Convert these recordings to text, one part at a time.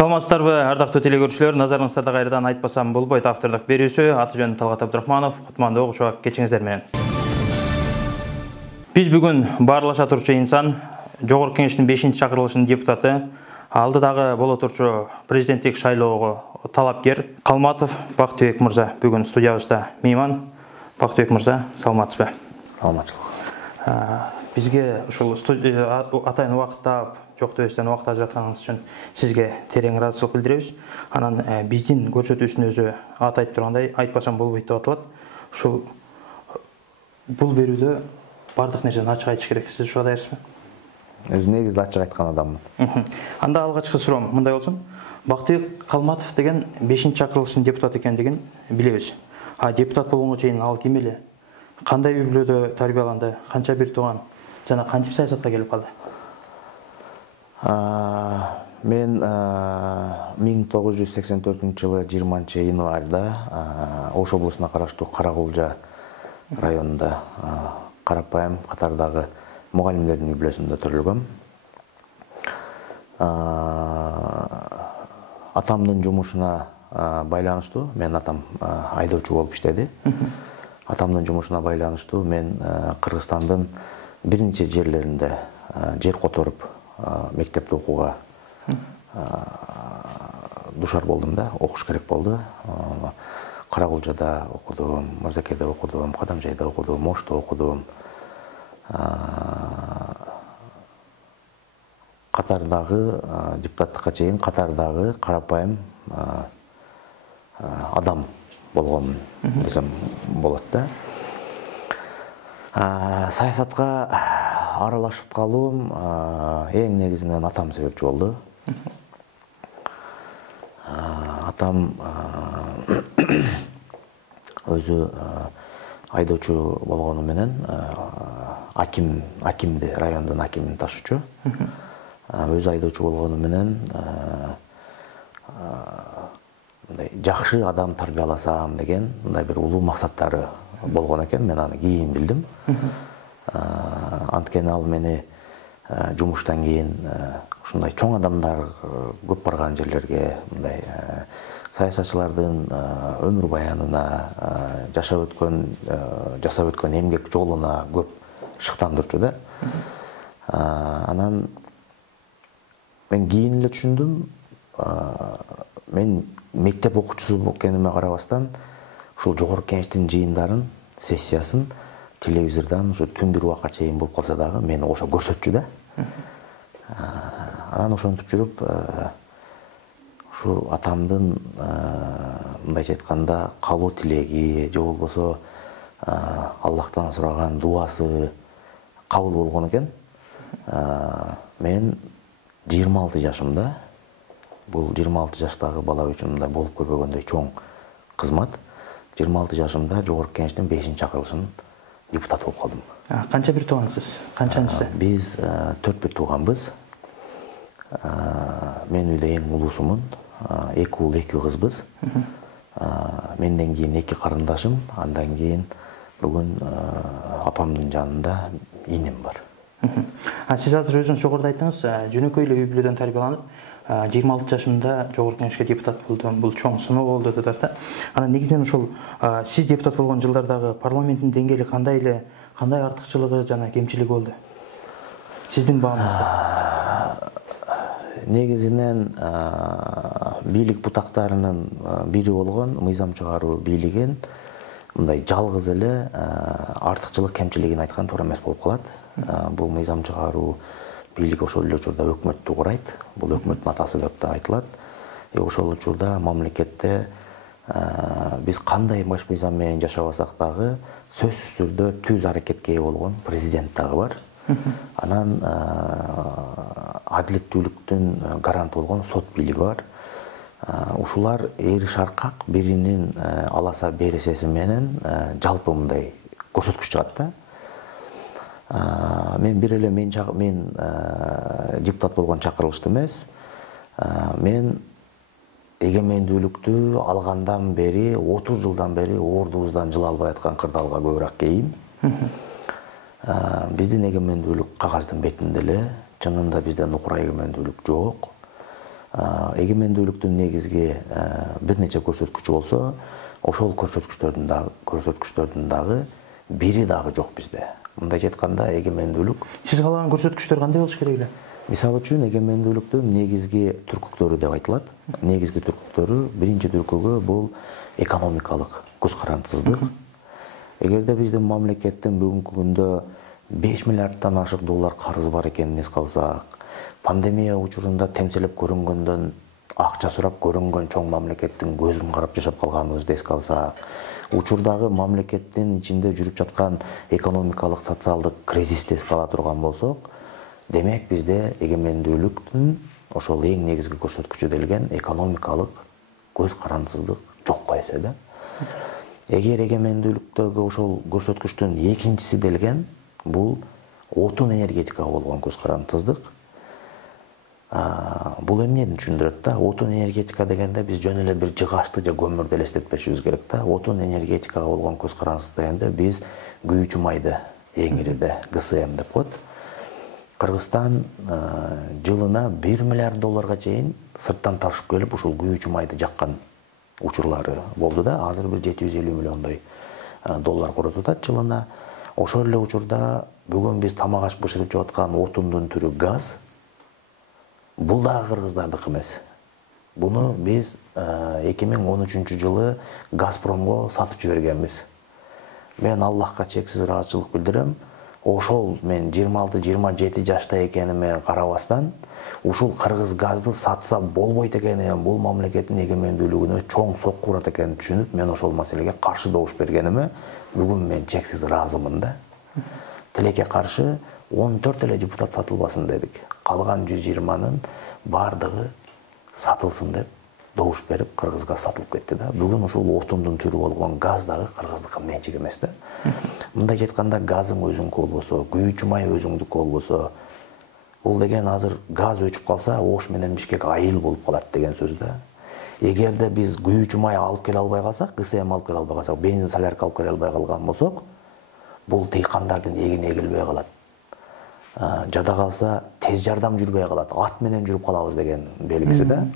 Саламатсыздарбы, ардактуу телекөрүүчүлөр, назарыңыздарда кайрадан айтпасам болбойт автордук берүүсү, аты жөнүм Талгат Абдурахманов, кутмандуу угушубак кечиңиздер менен. Биз бүгүн баарлаша турчу инсан, Жогорку Кеңештин 5-чакырылышынын депутаты, алдыдагы боло турчу президенттик шайлоого талапкер Калматов Бактыбек мырза бүгүн студиябызда мейман. Бактыбек мырза, саламатсызбы? Саламатчылык. Бизге ушул атайын убакыт таап, жоктойбуздан убакыт ажыратканыңыз үчүн сизге терең ыраазычылык билдиребиз. Анан биздин көрсөтүүсүн өзү аты айтып тургандай, айтпасам болбойт деп аталат. Ушул бул берүүдө бардык нерсени ачык айтыш керек. Сиз ушуга даярсызбы? Өзүм негизи ачык айткан адаммын. Анда алгачкы суроом мындай болсун. Бактыбек Калматов деген 5-чакырылыштын депутаты экендигин билебиз. А депутат болгонго чейин ал ким эле? Кандай үй бүлөдө тарбияланды? Канча бир тууган? Жана кантип саясатка келип калды? Мен 1984-жылы 20-январда Ош облусуна караштуу Каракулжа районунда карапайым катардагы мугалимдердин үй бүлөсүндө төрөлгөм. Атамдын жумушуна байланыштуу, мен атам айдоочу болуп иштеди. Атамдын жумушуна байланыштуу мен Кыргызстандын бир нече жерлеринде жер которуп мектепте окууга душар болдум да, окуш керек болду. Каракулжада окудум, Мырзакейде окудум, Кадамжайда окудум, Ошто окудум. Катардагы депутаттыкка чейин катардагы карапайым адам болгонмун десем болот да. Саясатка аралашып калуум эң негизинен атам себепчи болду. Атам өзү айдоочу болгону менен акимди, райондун акимин ташуучу. Өзү айдоочу болгону менен мындай жакшы адам тарбияласам деген мындай бир улуу максаттары болгон экен. Мен аны кийин билдим. Анткени ал мени жумуштан кийин ушундай чоң адамдар көп барган жерлерге, мындай саясатчылардын өмүр баянына, жасап өткөн эмгек жолуна көп шыктандырчу да. Анан мен кийин эле түшүндүм, мен мектеп окуучусу экениме карабастан ушул Жогорку Кеңештин жыйындарын, сессиясын телевизордон ушу түн бир убакка чейин болуп калса дагы мени ошо көрсөтчү да. Анан ошентип жүрүп ушу атамдын мындайча айтканда калуу тилеги же болбосо Аллахтан сураган дуасы кабыл болгон экен. Мен 26 жашымда, бул 26 жаштагы бала үчүн мындай болуп көрбөгөндөй чоң кызмат. 26 жашымда Жогорку Кеңештин 5-чакырылышынын депутаты болуп калдым. Канча бир туугансыз? Канчанчысы? Биз 4 бир тууганбыз. Мен үйдө эң улуусумун. 2 уул, 2 кызбыз. Менден кийин 2 карындашым, андан кийин бүгүн апамдын жанында иним бар. Сиз азыр өзүңүз жогоруда айттыңыз, жөнөкөй эле үй бүлөдөн тарбияланып, 26 жашымда Жогорку Кеңешке депутат болдум. Бул чоң сыноо болду деп атасыз да. Анан негизинен ошол сиз депутат болгон жылдардагы парламенттин деңгээли кандай артыкчылыгы жана кемчилиги болду? Сиздин баамыңызда. Негизинен бийлик бутактарынын бири болгон мыйзам чыгаруу бийлигин мындай жалгыз эле артыкчылык кемчилигин айткан туура эмес болуп калат. Бул мыйзам чыгаруу бийлик ошол эле учурда өкмөттү курайт. Бул өкмөттүн атасы деп да айтылат. Ошол учурда мамлекетте биз кандай баш мыйзам менен жашабасак дагы сөзсүз түрдө түз аракетке ээ болгон президент дагы бар. Анан адилеттүүлүктүн гаранты болгон сот бийлиги бар. Ушулар эри шаркак биринин аласа бересеси менен жалпы мындай көрсөткүч чыгат да. Мен бир эле мен депутат болгон чакырылышты эмес. Мен эгемендүүлүктү алгандан бери 30 жылдан бери ордубуздан жыла албай аткан кырдаалга көбүрөөк кейим. Биздин эгемендүүлүк кагаздын бетинде эле, чынында бизде нукура эгемендүүлүк жок. эгемендүүлүктүн негизги бир нече көрсөткүчү болсо, ошол көрсөткүчтөрдүн дагы бири дагы жок бизде. Мындайча айтканда, эгемендүүлүк Сиз каалаган көрсөткүчтөр кандай болуш керек эле? Мисалы үчүн эгемендүүлүктүн негизги түркүктөрү деп айтылат. Негизги түркүктөрү биринчи түркүгү бул экономикалык көз карандысыздык. Эгерде биздин мамлекеттин бүгүнкү күндө 5 миллиарддан ашык доллар карызы бар экенин эске алсак, пандемия учурунда темселеп көрүнгөндөн акча сурап көрүнгөн чоң мамлекеттин көзүн карап жашап калганыбызды эске алсак, учурдагы мамлекеттин ичинде жүрүп жаткан экономикалык, социалдык кризисти эске ала турган болсок, демек бизде эгемендүүлүктүн ошол эң негизги көрсөткүчү делген экономикалык көз карандысыздык жокко эсе да. Эгер эгемендүүлүктөгү ошол көрсөткүчтүн экинчиси делген бул отун энергетикага болгон көз карандысыздык. Бул эмнени түшүндүрөт да? Отун энергетика дегенде биз жөн эле бир жыгачты же көмүрдү элестетпешибиз керек да. Отун энергетикага болгон көз карандысыздык дегенде биз күйүүчү майды эң ириде ГСМ деп коет. Кыргызстан жылына 1 миллиард долларга чейин сырттан ташып келип ушул күйүүчү майды жаккан учурлары болду да. Азыр бир 750 миллиондой доллар коротуп атат жылына. Ошол эле учурда бүгүн биз тамак аш бышырып жеп аткан отундун түрү газ. Бул дагы кыргыздардыкы эмес. Буну биз 2013 жылы Газпромго сатып жибергенбиз. Мен Аллахка чексиз ыраазычылык билдирем. Ошол мен 26-27 жашта экениме карабастан, ушул кыргыз газды сатса болбойт экени, бул мамлекеттин эгемендүүлүгүнө чоң сокку урат экенин түшүнүп, мен ошол маселеге каршы добуш бергениме бүгүн мен чексиз ыраазымын да. Тилекке каршы 14 эле депутат сатылбасын дедик. Калган 120-нын бардыгы сатылсын деп добуш берип, кыргыз газ сатылып кетти да. Бүгүн ушул отундун түрү болгон газ дагы кыргыздыкы менчик эмес да. Мындайча айтканда, газың өзүңкү болбосо, күйүүчү май өзүңдүкү болбосо, бул деген азыр газ өчүп калса, Ош менен Бишкек айыл болуп калат деген сөз да. Эгерде биз күйүүчү май алып келе албай калсак, ГСМ алып келе албай калсак, бензин, солярка алып келе албай калган болсок, бул дыйкандардын эгини эгилбей калат. Жада калса тез жардам жүрбөй калат, ат менен жүрүп калабыз деген белгиси да.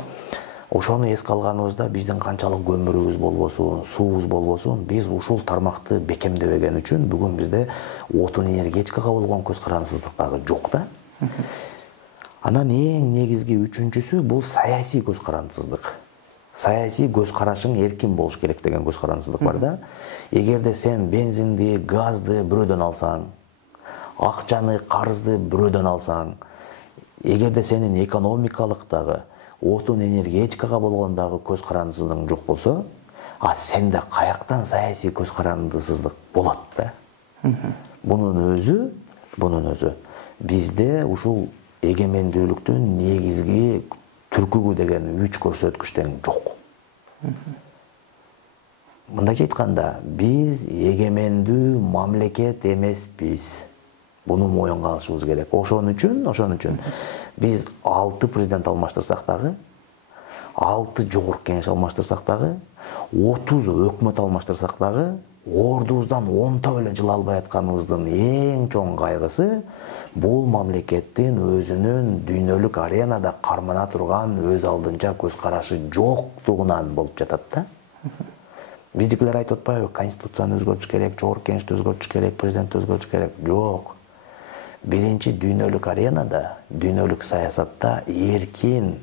Ошону эске алганыбызда биздин канчалык көмүрүбүз болбосун, суубуз болбосун, биз ушул тармакты бекемдебеген үчүн бүгүн бизде отун энергетикага болгон көз карандысыздык дагы жок да. Анан эң негизги үчүнчүсү бул саясий көз карандысыздык. Саясий көз карашың эркин болуш керек деген көз карандысыздык бар да. Эгерде сен бензинди, газды бирөөдөн алсаң, акчаны, карызды бирөөдөн алсаң, эгерде сенин экономикалык дагы, отун энергетикага болгон дагы көз карандысыздыгың жок болсо, сенде каяктан саясий көз карандысыздык болот да. Бунун өзү бизде ушул эгемендүүлүктүн негизги түркүгү деген 3 көрсөткүчтөн жок. Мындайча айтканда, биз эгемендүү мамлекет эмеспиз. Буну моюнга алышыбыз керек. Ошон үчүн биз 6 президент алмаштырсак дагы, 6 жогорку кеңеш алмаштырсак дагы, 30 өкмөт алмаштырсак дагы, ордубуздан онтоп эле жыла албай атканыбыздын эң чоң кайгысы бул мамлекеттин өзүнүн дүйнөлүк аренада кармана турган өз алдынча көз карашы жоктугунан болуп жатат да. Биздикилер айтып атпайбы, конституцияны өзгөртүш керек, жогорку кеңешти өзгөртүш керек, президентти өзгөртүш керек. Жок. Биринчи дүйнөлүк аренада, дүйнөлүк саясатта эркин,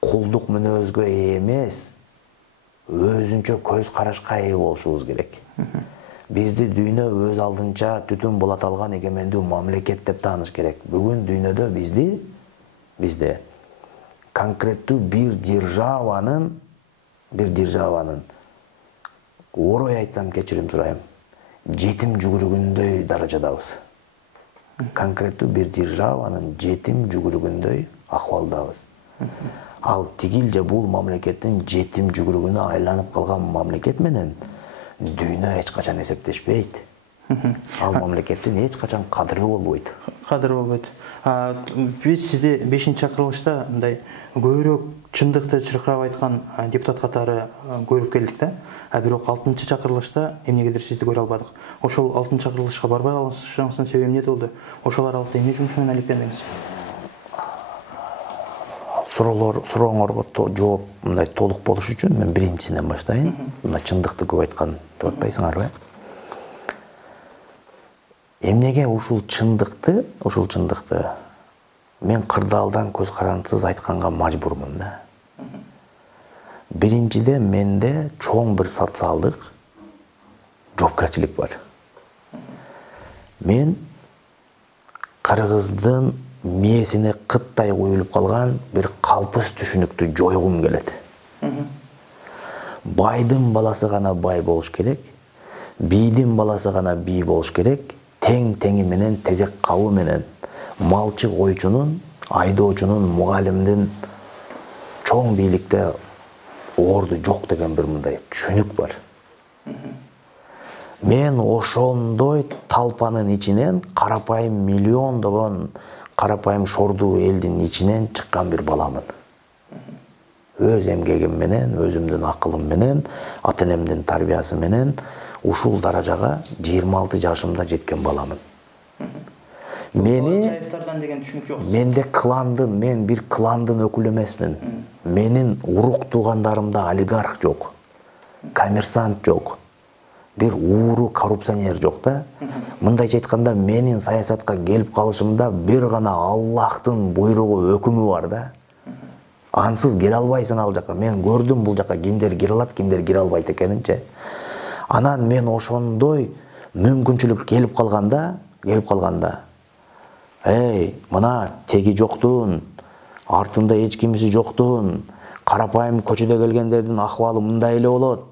кулдук мүнөзгө ээ эмес, өзүнчө көз карашка ээ болушубуз керек. Бизди дүйнө өз алдынча түтүн болото алган эгемендүү мамлекет деп тааныш керек. Бүгүн дүйнөдө бизде конкреттүү бир державанын орой айтсам кечирим сурайм, жетим жүгүрүгүндөй даражадабыз. Конкреттүү бир державанын жетим жүгүрүгүндөй акыбалдабыз. Ал тигил же бул мамлекеттин жетим жүгүрүгүнө айланып калган мамлекет менен дүйнө эч качан эсептешпейт. Ал мамлекеттин эч качан кадыры болбойт. Биз сизди 5-чакырылышта мындай көбүрөөк чындыкты чыркырап айткан депутат катары көрүп келдик да. Бирок 6-чакырылышта эмнегедир сизди көрө албадык. Ошол 6-чакырылышка барбай калышыңыздын себеби эмне болду? Ошол аралыкта эмне жумуш менен алектендиңиз? сурооңорго жооп мындай толук болуш үчүн мен биринчисинен баштайын. Мына чындыкты көп айткан деп атпайсыңарбы? Эмнеге ушул чындыкты мен кырдаалдан көз карандысыз айтканга мажбурмун да. Биринчиден менде чоң бир социалдык жоопкерчилик бар. Мен кыргыздын мээсине кыттай куюлуп калган бир калпыс түшүнүктү жойгум келет. Байдын баласы гана бай болуш керек, бийдин баласы гана бий болуш керек, тең-теңи менен, тезек кабы менен, малчы койчунун, айдоочунун, мугалимдин чоң бийликте орду жок деген бир мындай түшүнүк бар. Мен ошондой талпанын ичинен карапайым миллиондогон карапайым шордуу элдин ичинен чыккан бир баламын. Өз эмгегим менен, өзүмдүн акылым менен, ата-энемдин тарбиясы менен ушул даражага 26 жашымда жеткен баламын. Мени менде кландын, мен бир кландын өкүлү эмесмин. Менин урук туугандарымда олигарх жок, коммерсант жок, бир ууру коррупционер жок да. Мындайча айтканда, менин саясатка келип калышымда бир гана Аллахтын буйругу, өкүмү бар да. Ансыз келе албайсың ал жака. Мен көрдүм бул жака кимдер кире алат, кимдер кире албайт экенинчи. Анан мен ошондой мүмкүнчүлүк келип калганда, мына теги жоктун, артында эч кимиси жоктун, карапайым көчөдө келгендердин акыбалы мындай эле болот.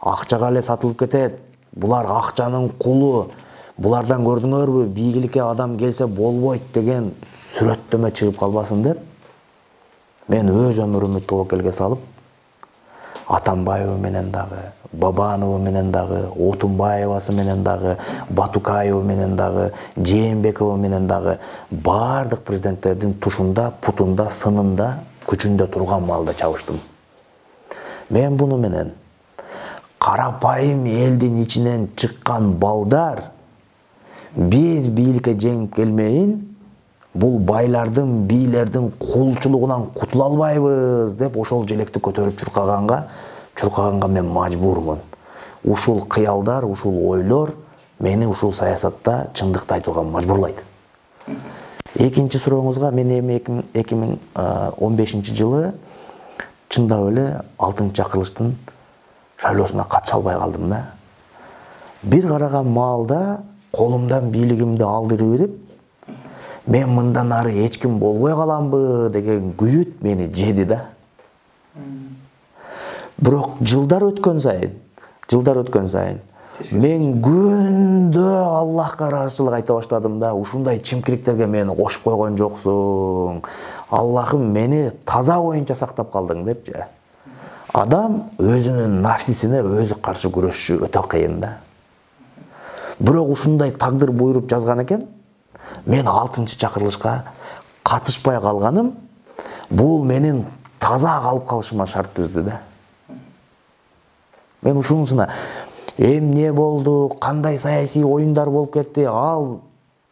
Акчага эле сатылып кетет. Булар акчанын кулу. Булардан көрдүңөрбү, бийликке адам келсе болбойт деген сүрөттөмө чыгып калбасын деп, мен өз өмүрүмдү тобокелге салып, Атамбаева менен дагы, Бабанова менен дагы, Отунбаевасы менен дагы, Батукаева менен дагы, Жээнбекова менен дагы бардык президенттердин тушунда, путунда, сынында, күчүндө турган маалда чабыштым. Мен буну менен карапайым элдин ичинен чыккан балдар биз бийликке жеңип келмейин, бул байлардын, бийлердин кулчулугунан кутула албайбыз деп ошол желекти көтөрүп чуркаганга мен мажбурмун. Ушул кыялдар, ушул ойлор мени ушул саясатта чындыкты айтууга мажбурлайт. Экинчи сурооңузга, мен эми 2015 жылы чындап эле 6-чакырылыштын шайлоосуна катыша албай калдым да. Бир караган маалда колумдан бийлигимди алдырып берип, мен мындан ары эч ким болбой каламбы деген күйүт мени жеди да. Бирок жылдар өткөн сайын мен күндө Аллахка ыраазычылык айта баштадым да. Ушундай чимкириктерге мени кошуп койгон жоксуң. Аллахым мени таза боюнча сактап калдың депчи. Адам өзүнүн нафсисине өзү каршы күрөшүшү өтө кыйын да. Бирок ушундай тагдыр буйруп жазган экен. Мен 6-чакырылышка катышпай калганым бул менин таза калып калышыма шарт түздү да. Мен ушунусуна эмне болду, кандай саясий оюндар болуп кетти, ал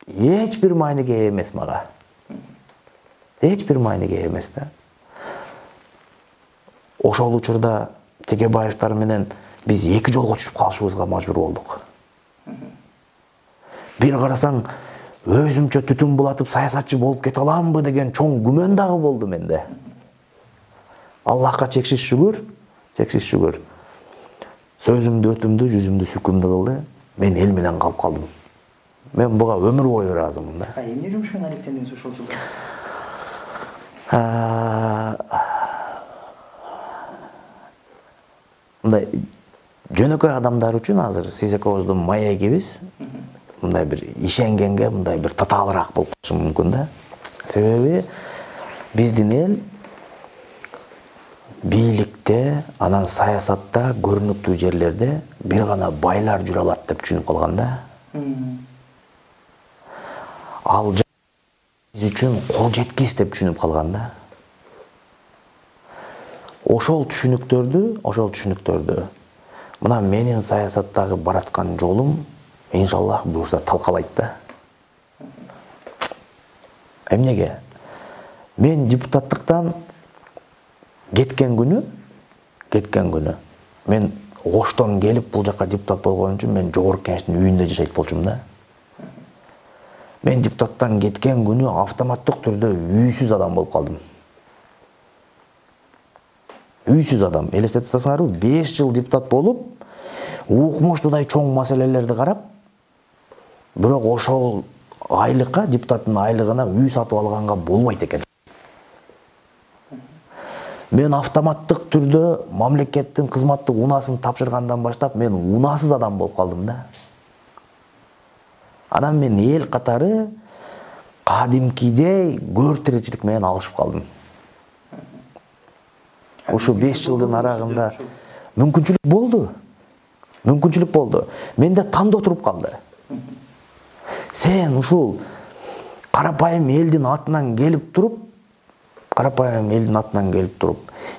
эч бир маанеге эмес мага. Эч бир маанеге эмес да. Ошол учурда Текебаевтар менен биз эки жолго түшүп калышыбызга мажбур болдук. Бир карасаң, өзүмчө түтүн булатып саясатчы болуп кете аламбы деген чоң күмөн дагы болду менде. Аллахка чексиз шүгүр. Сөзүмдү өтүмдү, жүзүмдү сүкүмдү кылды. Мен эл менен калып калдым. Мен буга өмүр бою ыраазымын да. Эмне жумуш менен алектендиңиз ошол жылда? Мындай жөнөкөй адамдар үчүн азыр сиз экөөбүздүн маегибиз мындай бир ишенгенге мындай бир татаалыраак болуп калышы мүмкүн да. Себеби биздин эл бийликте, анан саясатта, көрүнүктүү жерлерде бир гана байлар жүрө алат деп түшүнүп калган да. Ал биз үчүн кол жеткис деп түшүнүп калган да. Ошол түшүнүктөрдү мына менин саясаттагы бараткан жолум иншаллах буюрса талкалайт да. Эмнеге? Мен депутаттыктан кеткен күнү мен Оштон келип бул жака депутат болгон үчүн мен жогорку кеңештин үйүндө жашайт болчумун да. Мен депутаттан кеткен күнү автоматтык түрдө үйсүз адам болуп калдым. Үйсүз адам. Элестетип атасыңарбы? 5 жыл депутат болуп, укмуштуудай чоң маселелерди карап, бирок ошол айлыкка, депутаттын айлыгына үй сатып алганга болбойт экен. Мен автоматтык түрдө мамлекеттин кызматтык унасын тапшыргандан баштап мен унасыз адам болуп калдым да. Анан мен эл катары кадимкидей көр тиричилик менен алышып калдым. Ушу 5 жылдын арагында мүмкүнчүлүк болду. Менде тандоо туруп калды. Сен ушул карапайым элдин атынан келип туруп,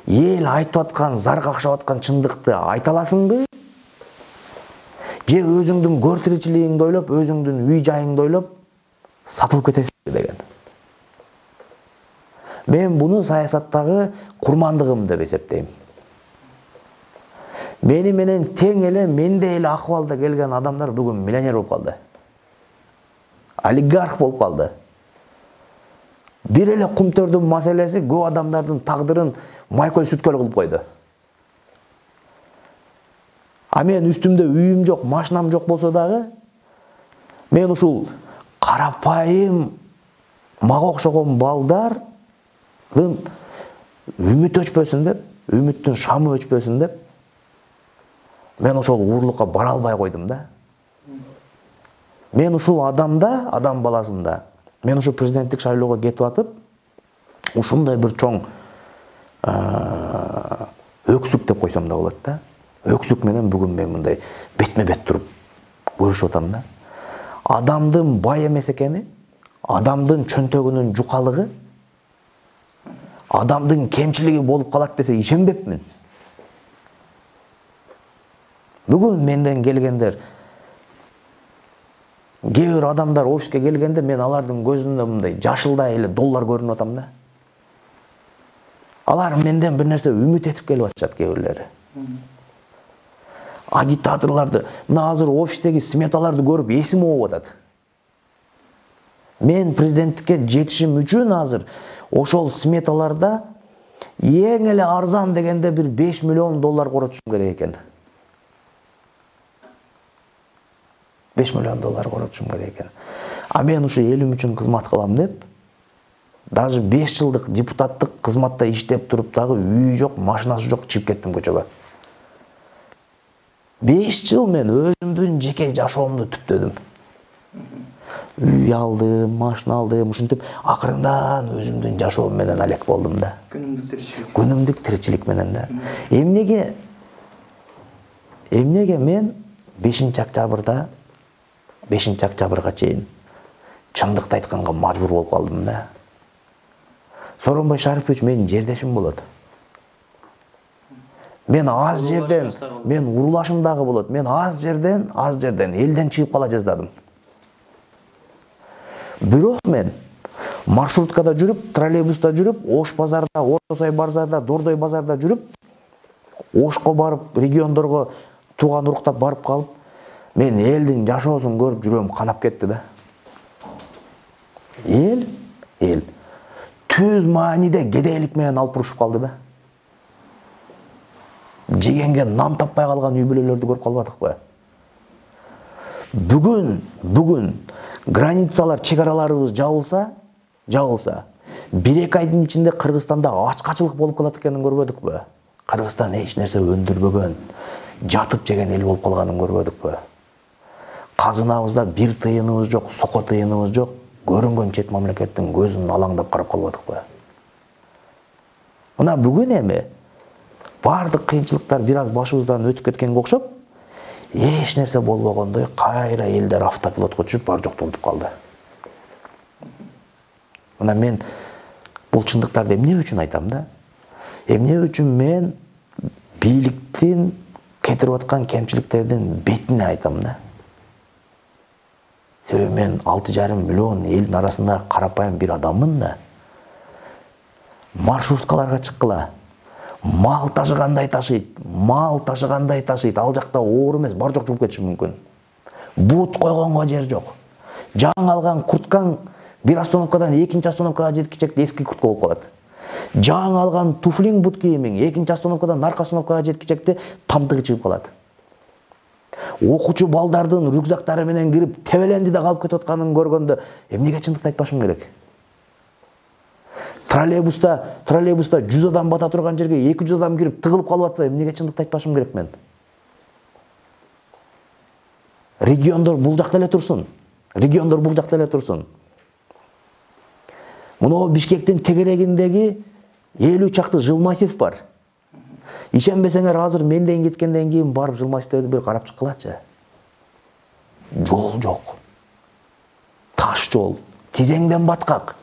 эл айтып аткан, зар какшап аткан чындыкты айта аласыңбы? Же өзүңдүн көр тиричилигиңди ойлоп, өзүңдүн үй жайыңды ойлоп сатылып кетесиң деген. Мен буну саясаттагы курмандыгым деп эсептейм. Мени менен тең эле, мендей эле акыбалда келген адамдар бүгүн миллионер болуп калды. Олигарх болуп калды. Бир эле кумтөрдүн маселеси көп адамдардын тагдырын майкөл сүткөл кылып койду. А мен үстүмдө үйүм жок, машинам жок болсо дагы, мен ушул карапайым мага окшогон балдардын үмүт өчпөсүн деп, үмүттүн шамы өчпөсүн деп, мен ошол уурлукка бара албай койдум да. Мен ушул адамда, адам баласында, мен ушул президенттик шайлоого кетип атып, ушундай бир чоң өксүк деп койсом да болот да. Өксүк менен бүгүн мен мындай бетме-бет туруп көрүшүп атам да. Адамдын бай эмес экени, адамдын чөнтөгүнүн жукалыгы, адамдын кемчилиги болуп калат десе ишенбепмин. Бүгүн менден келгендер, кээ бир адамдар офиске келгенде мен алардын көзүндө мындай жашылдай эле доллар көрүнүп атам да. Алар менден бир нерсе үмүт этип келип атышат кээ бирлери. Агитаторларды, мына азыр офистеги сметаларды көрүп эсим ооп атат. Мен президенттикке жетишим үчүн азыр ошол сметаларда эң эле арзан дегенде бир 5 миллион доллар коротушум керек экен. 5 миллион доллар коротушум керек экен. А мен ушу элим үчүн кызмат кылам деп, даже 5 жылдык депутаттык кызматта иштеп туруп дагы үйү жок, машинасы жок, чыгып кеттим көчөгө. 5 жыл мен өзүмдүн жеке жашоомду түптөдүм. Үй алдым, машина алдым, ушинтип акырындан өзүмдүн жашоом менен алек болдум да. Күнүмдүк тиричилик менен да. Эмнеге мен 5-октябрда 5-октябрга чейин чындыкты айтканга мажбур болуп калдым да. Сооронбай Шарипович менин жердешим болот. Мен аз жерден, мен урулашым дагы болот. Мен аз жерден элден чыгып кала жаздадым. Бирок мен маршруткада жүрүп, троллейбуста жүрүп, Ош базарда, Орто Сай базарда, Дордой базарда жүрүп, Ошко барып, региондорго тууган уруктап барып калып, мен элдин жашоосун көрүп жүрөм канап кетти да. Эл түз мааниде кедейлик менен алып урушуп калды да. Жегенге нан таппай калган үй бүлөлөрдү көрүп калбадыкпы? Бүгүн границалар, чек-араларыбыз жабылса, 1-2 айдын ичинде Кыргызстанда ачкачылык болуп калат экенин көрбөдүкпү? Кыргызстан эч нерсе өндүрбөгөн, жатып жеген эл болуп калганын көрбөдүкпү? Казынабызда бир тыйыныбыз жок, сoko тыйыныбыз жок, көрүнгөн чет мамлекеттин көзүн алаңдап карап калбадыкпы? Мына бүгүн эми бардык кыйынчылыктар бир аз башыбыздан өтүп кеткенге окшоп, эч нерсе болбогондой кайра элдер автопилотко түшүп бар жокту унутуп калды. Мына мен бул чындыктарды эмне үчүн айтам да? Эмне үчүн мен бийликтин кетирип аткан кемчиликтердин бетине айтам да? Себеби мен 6,5 миллион элдин арасында карапайым бир адаммын да. Маршруткаларга чыккыла, Мал ташығандай ташыйт. Ал жакта оор эмес, бар жок жууп кетиши мүмкүн. Бут койгонго жер жок. Жаңы алган курткаң бир остановкадан экинчи остановкага жеткичекте эски куртка болуп калат. Жаңы алган туфлиң, бут кийимиң экинчи остановкадан наркы остановкага жеткичекте тамтыгы чыгып калат. Окуучу балдардын рюкзактары менен кирип тебеленди да калып кетип атканын көргөндө эмнеге чындыкты айтпашым керек? Троллейбуста 100 адам бата турган жерге 200 адам кирип тыгылып калып атса эмнеге чындыкты айтпашым керек мен? Региондор бул жакта эле турсун. Мына Бишкектин тегерегиндеги 50 чакты жыл массив бар. Ишенбесеңер, азыр менден кеткенден кийин барып жыл массивтерди бир карап чыккылачы. Жол жок. Таш жол, тизеңден баткак.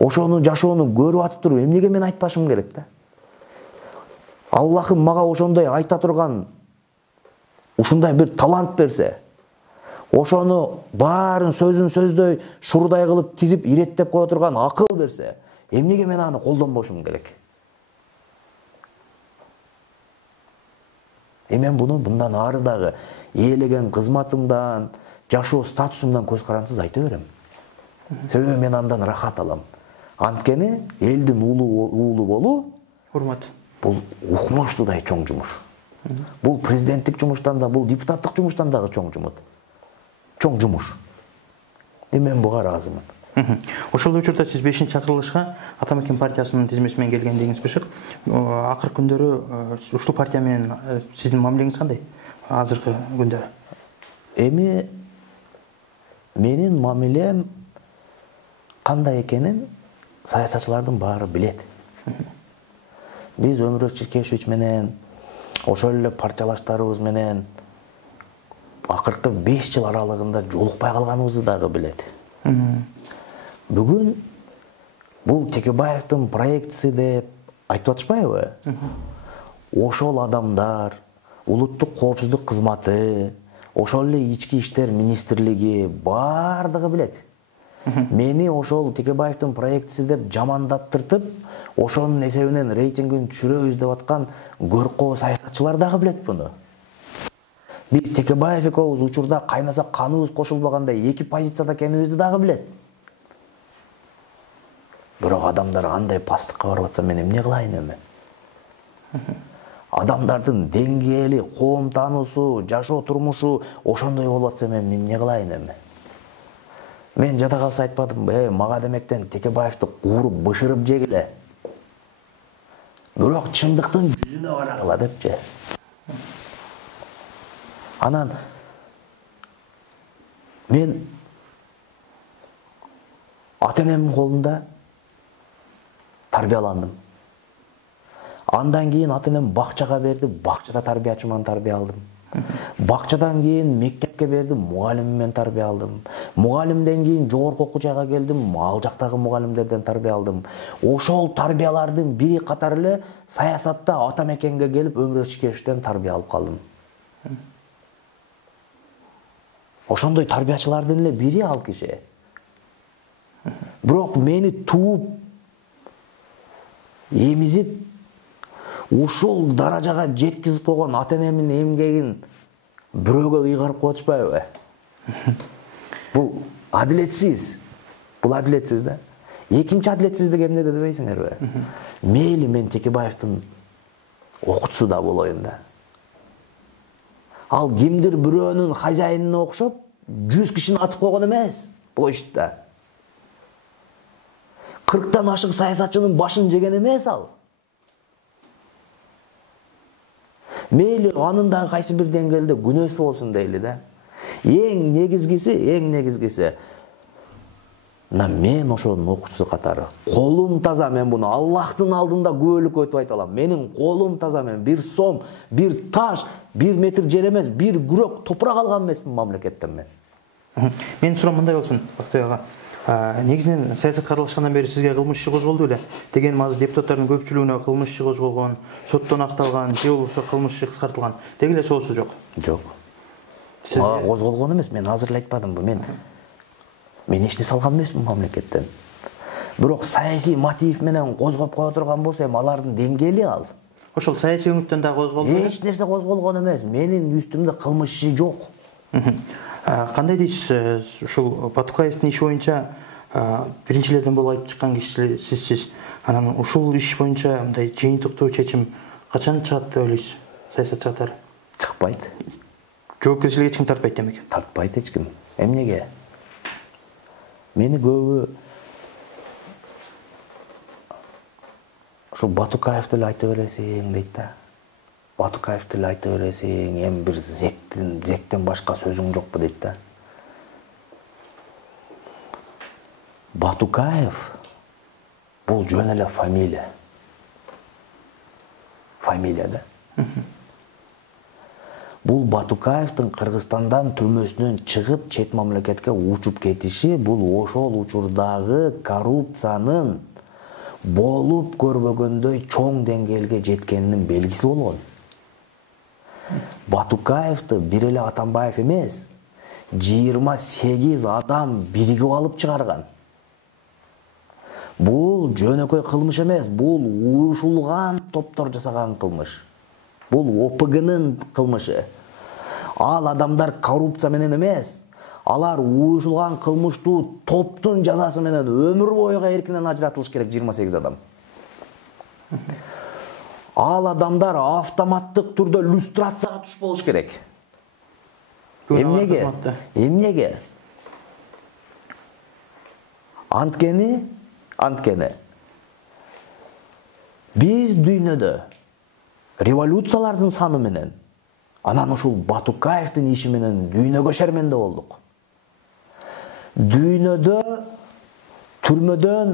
Ошону жашоону көрүп атып туруп эмнеге мен айтпашым керек да? Аллахым мага ошондой айта турган ушундай бир талант берсе, ошону баарын сөздөй шурудай кылып тизип иреттеп кое турган акыл берсе, эмнеге мен аны колдонбошум керек? Мен bundan ары дагы ээлеген кызматымдан, жашоо статусумдан көз карансыз айта берем. Себеби мен андан рахат алам. Анткени элдин уулу болуу урмат. Бул укмуштуудай чоң жумуш. Бул президенттик жумуштан да, бул депутаттык жумуштан дагы чоң жумуш. Мен буга ыраазымын. Ошол учурда сиз 5-чакырылышка Атамекен партиясынын тизмеси менен келген дегиңиз бешек. Акыркы күндөрү ушул партия менен сиздин мамилеңиз кандай? Азыркы күндөрү. Менин мамилем кандай экенин саясатчылардын баары билет. Биз Өмүрөк Чиркешевич менен, ошол эле партиялаштарыбыз менен акыркы 5 жыл аралыгында жолукпай калганыбызды дагы билет. Бүгүн бул Текебаевдин проектиси деп айтып атышпайбы? Ошол адамдар, улуттук коопсуздук кызматы, ошол эле ички иштер министрлиги бардыгы билет. Мени ошол Текебаевдин проектиси деп жамандаттыртып, ошонун эсебинен рейтингин түшүрөбүз деп аткан көркөө саясатчылар дагы билет буну. Биз Текебаев экөөбүз учурда кайнаса каныбыз кошулбагандай эки позицияда экенибизди дагы билет. Бирок адамдар андай пастыкка барып атса мен эмне кылайын эми? Адамдардын деңгээли, коом таануусу, жашоо турмушу ошондой болуп атса мен эмне кылайын эми? Мен жада калса айтпадым, мага демектен Текебаевди кууруп бышырып жегиле. Бирок чындыктын жүзүнө карагыла депчи. Анан мен ата-энемдин колунда тарбияландым. Андан кийин ата-энем бакчага берди, бакчада тарбиячы менен тарбия алдым. Бакчадан кийин мектепке берди, мугалим менен тарбия алдым. Мугалимден кийин жогорку окуу жайга келдим, ал жактагы мугалимдерден тарбия алдым. Ошол тарбиялардын бири катары эле саясатта Атамекенге келип Өмүрөк Чиркешевичтен тарбия алып калдым. Ошондой тарбиячылардын эле бири ал киши. Бирок мени тууп, эмизип, ушул даражага жеткизип койгон ата-энемдин эмгегин бирөөгө ыйгарып коюп атышпайбы? Бул адилетсиз. Бул адилетсиз да. Экинчи адилетсиздик эмне дебейсиңерби? Мейли мен Текебаевдин окуучусу да болоюн да. Ал кимдир бирөөнүн хозяйынына окшоп 100 кишини атып койгон эмес площадьта. 40тан ашык саясатчынын башын жеген эмес ал. Мейли анын да кайсы бир деңгээлде күнөөсү болсун дейли да. Эң негизгиси мен ошонун окуучусу катары колум таза, мен буну Аллахтын алдында күбөлүк өтүп айта алам. Менин колум таза, мен бир сом, бир таш, 1 метр жер эмес, бир күрөк топурак алган эмесмин мамлекеттен мен. Менин суроом мындай болсун, Бактыбек ага. Негизинен саясатка аралашкандан бери сизге кылмыш иши козголду беле? Деген азыр депутаттардын көпчүлүгүнө кылмыш иши козголгон, соттон акталган, же болбосо кылмыш иши кыскартылган. Деги эле соосу жок. Жок. Козголгон эмес, мен азыр эле айтпадымбы, мен эчне салган эмесмин мамлекеттен. Бирок саясий мотив менен козгоп кое турган болсо, эми алардын деңгээли ал. ошол саясий өңүттөн да козголду. Эч нерсе козголгон эмес. Менин үстүмдө кылмыш иши жок. Кандай дейсиз, ушул Батукаевдин иши боюнча биринчилерден болуп айтып чыккан киши сизсиз. Анан ушул иш боюнча мындай жыйынтыктуу чечим качан чыгат деп ойлойсуз, саясатчы катары? Чыкпайт. Жоопкерчиликке эч ким тартпайт демек. Тартпайт эч ким. Эмнеге? Мени көбү ошо Батукаевди эле айта бересиң дейт да. Батукаевди эле айта бересиң, эми бир зектен башка сөзүң жокпу дейт да. Батукаев бул жөн эле фамилия. Фамилия да. Бул Батукаевдин Кыргызстандан түрмөсүнөн чыгып чет мамлекетке учуп кетиши бул ошол учурдагы коррупциянын болуп көрбөгөндөй чоң деңгээлге жеткенинин белгиси болгон. Батукаевди бир эле Атамбаев эмес, 28 адам биригип алып чыгарган. Бул жөнөкөй кылмыш эмес, бул уюшулган топтор жасаган кылмыш. Бул ОПГнын кылмышы. Ал адамдар коррупция менен эмес, алар уюшулган кылмыштуу топтун жазасы менен өмүр бою эркинен ажыратылыш керек 28 адам. Ал адамдар автоматтык түрдө люстрацияга туш болуш керек. Эмнеге? Эмнеге? Анткени биз дүйнөдө революциялардын саны менен, анан ушул Батукаевдин иши менен дүйнөгө шерменде болдук. Дүйнөдө түрмөдөн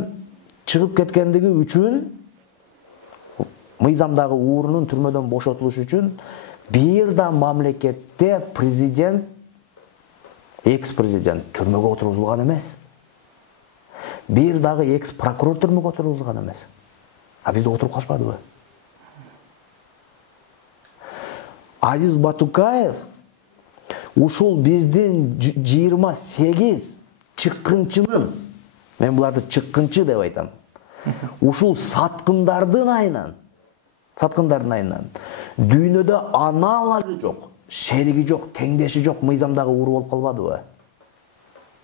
чыгып кеткендиги үчүн, мыйзамдагы уурунун түрмөдөн бошотулушу үчүн бир да мамлекетте президент, экс-президент түрмөгө отургузулган эмес. Бир дагы экс-прокурор түрмөгө отургузулган эмес. А бизде отуруп калышпадыбы? Азиз Батукаев ушул биздин 28 чыккынчынын, мен буларды чыккынчы деп айтам, ушул саткындардын айынан дүйнөдө аналогы жок, шериги жок, теңдеши жок мыйзамдагы ууру болуп калбадыбы?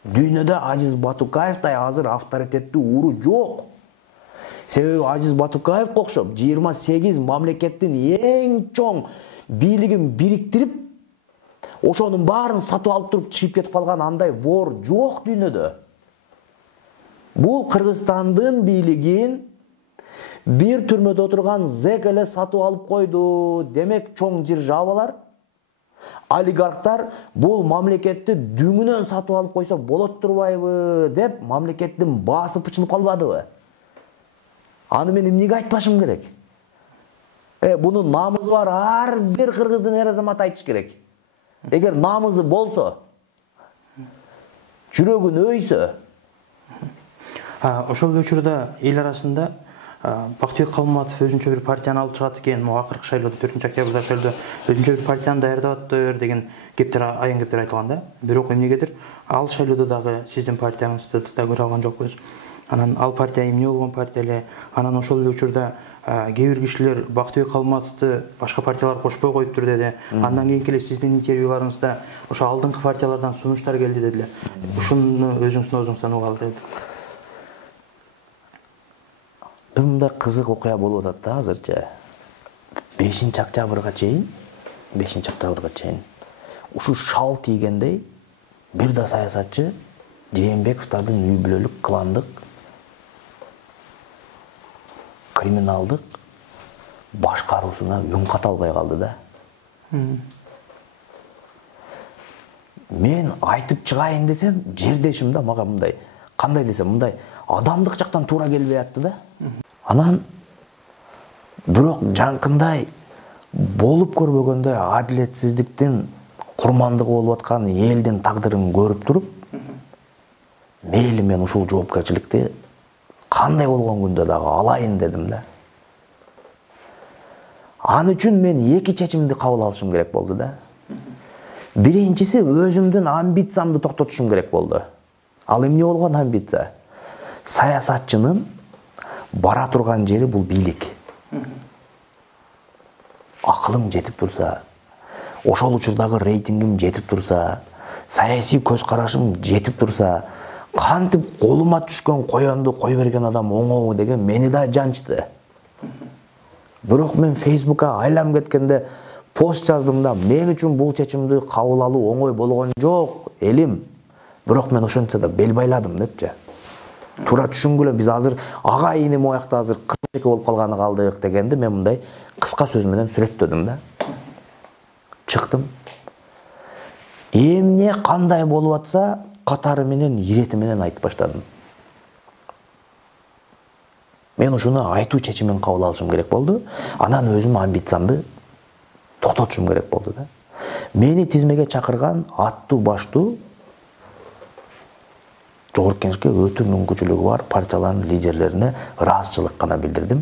Дүйнөдө Азиз Батукаевдай азыр авторитеттүү ууру жок. Себеби Азиз Батукаевге окшоп 28 мамлекеттин эң чоң бийлигин бириктирип, ошонун баарын сатып алып туруп чыгып кетип калган андай вор жок дүйнөдө. Бул Кыргызстандын бийлигин бир түрмөдө отурган зек эле сатып алып койду. Демек чоң державалар, олигархтар бул мамлекетти дүңүнөн сатып алып койсо болот турбайбы деп мамлекеттин баасы пычылып калбадыбы? Аны мен эмнеге айтпашым керек? Бунун намызы бар ар бир кыргыздын эр азаматы айтыш керек. Эгер намызы болсо, жүрөгүн өйсө. Ошол учурда эл арасында Бактыбек Калматов өзүнчө бир партияны алып чыгат экен, акыркы шайлоодо 4-октябрда шайлоодо өзүнчө бир партияны даярдап деген кептер, аян кептер айтылган да. Бирок эмнегедир ал шайлоодо дагы сиздин партияңызды да көрө алган жокпуз. Анан ал партия эмне болгон партия эле? Анан ошол эле учурда кээ бир кишилер Бактыбек Калматовду башка партиялар кошпой коюптур деди. Андан кийинки эле сиздин интервьюларыңызда ошо алдыңкы партиялардан сунуштар келди дедилер. Ушуну өзүңүздүн санап алды. Мындай кызык окуя болуп атат да азырча. 5-октябрга чейин ушу шал тийгендей бир да саясатчы Жээнбековдун үй бүлөлүк, кландык, криминалдык башкаруусуна үн ката албай калды да. Мен айтып чыгайын десем, жердешим да мага мындай, кандай десем, мындай адамдык жактан туура келбей атты да. Анан бирок жанкындай болуп көрбөгөндөй адилетсиздиктин курмандыгы болуп аткан элдин тагдырын көрүп туруп, мейли мен ушул жоопкерчиликти кандай болгон күндө дагы алайын дедим да. Аны үчүн мен эки чечимди кабыл алышым керек болду да. Биринчиси өзүмдүн амбициямды токтотушум керек болду. Ал эмне болгон амбиция? Саясатчынын бара турган жери бул бийлик. акылым жетип турса, ошол учурдагы рейтингим жетип турса, саясий көз карашым жетип турса, кантип колума түшкөн коёнду кой берген адам оңобу деген мени да жанчты. Бирок мен Facebook'a айлам кеткенде пост жаздым да, мен үчүн бул чечимди кабыл алуу оңой болгон жок, элим. Бирок мен ошентсе да бел байладым депчи. Тура түшүнгүлө, биз азыр ага инем оякта азыр кызык болуп калганы калдык дегенди мен мындай кыска сөз менен сүрөттөдүм да. Чыктым. Эмне кандай болуп атса, катары менен, ирети менен айтып баштадым. Мен ушуну айтуу чечимин кабыл алышым керек болду. Анан өзүм амбициямды токтотушум керек болду да. Мени тизмеге чакырган аттуу баштуу Жогорку Кеңешке өтүү мүмкүнчүлүгү бар партиялардын лидерлерине ыраазычылык гана билдирдим.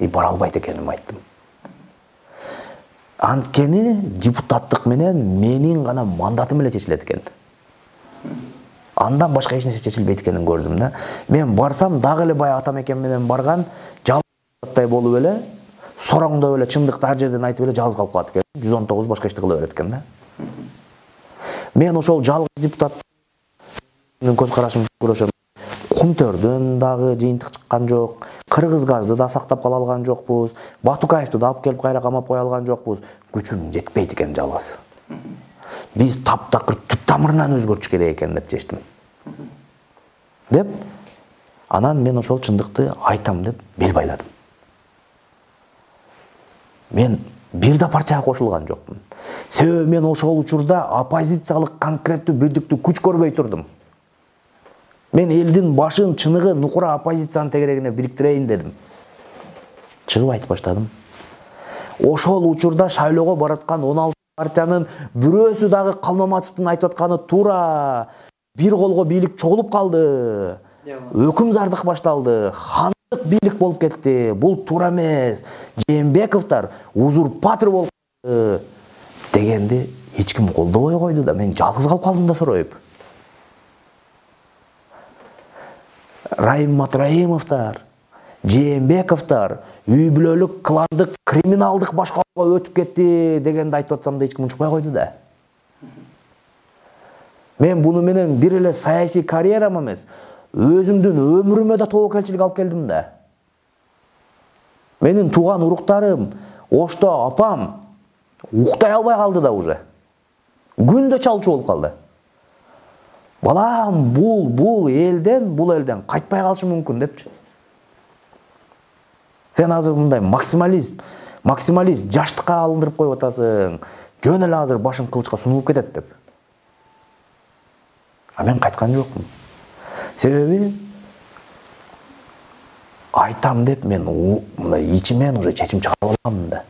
Бара албайт экенин айттым. Анткени депутаттык менен менин гана мандатым эле чечилет экен. Андан башка эч нерсе чечилбейт экенин көрдүм да. Мен барсам дагы эле бая атам экен менен барган жалгыздай болуп эле, сороңдоп эле чындыкты ар жерден айтып эле жалгыз калып калат экен. 119 башка ишти кыла берет экен да. Мен ошол жалгыз депутат көз карашым көрөшөм. Кумтөрдөн дагы жыйынтык чыккан жок. Кыргыз газды да сактап кала алган жокпуз. Батукаевди да алып келип кайра камап кое алган жокпуз. Күчүм жетпейт экен жалгыз. Биз таптакыр түп тамырынан өзгөртүш керек экен деп чечтим. Деп, анан мен ошол чындыкты айтам деп бел байладым. Мен бир да партияга кошулган жокмун. Себеби мен ошол учурда оппозициялык конкреттүү бирдиктүү күч көрбөй турдум. Мен элдин башын, чыныгы, нукура оппозициянын тегерегине бириктирейин дедим. Чыгып айтып баштадым. Ошол учурда шайлоого бараткан 16 партиянын бирөөсү дагы Калмаматовдун айтып атканы туура. Бир колго бийлик чогулуп калды. Өкүмзардык башталды. Хандык бийлик болуп кетти. Бул туура эмес. Жээнбековдор узурпатор болуп калды дегенди эч ким колдобой койду да. Мен жалгыз калып калдым да сороюп. Райым Матраимовдор, Жээнбековдор үй бүлөлүк, кландык, криминалдык башкарууга өтүп кетти дегенди айтып атсам да эч ким унчукпай койду да. Мен буну менен бир эле саясий карьерам эмес, өзүмдүн өмүрүмө да тобокелчилик алып келдим да. Менин тууган уруктарым, Ошто апам уктай албай калды да уже. Күндө чалчу болуп калды. Балам, бул элден кайтпай калышы мүмкүн депчи. Сен азыр мындай максималист жаштыкка алындырып коюп атасың. Жөн эле азыр башың кылычка сунуп кетет деп. А мен кайткан жокмун. Себеби айтам деп мен мындай ичимен уже чечим чыгарып алганмын да.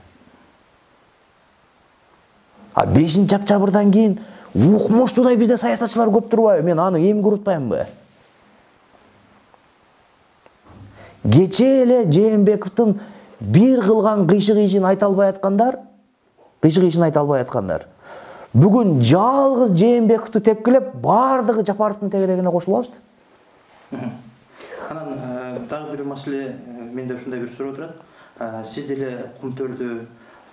А 5-октябрдан кийин укмуштуудай бизде саясатчылар көп турбайбы? Мен аны эми көрүтпаймынбы? Кече эле Жээнбековдун бир кылган кыйшык ишин айта албай аткандар, бүгүн жалгыз Жээнбековду тепкилеп, бардыгы Жапаровдун тегерегине кошулуп алышты. Анан дагы бир маселе менде ушундай бир суроо турат. Сиз деле Кумтөрдү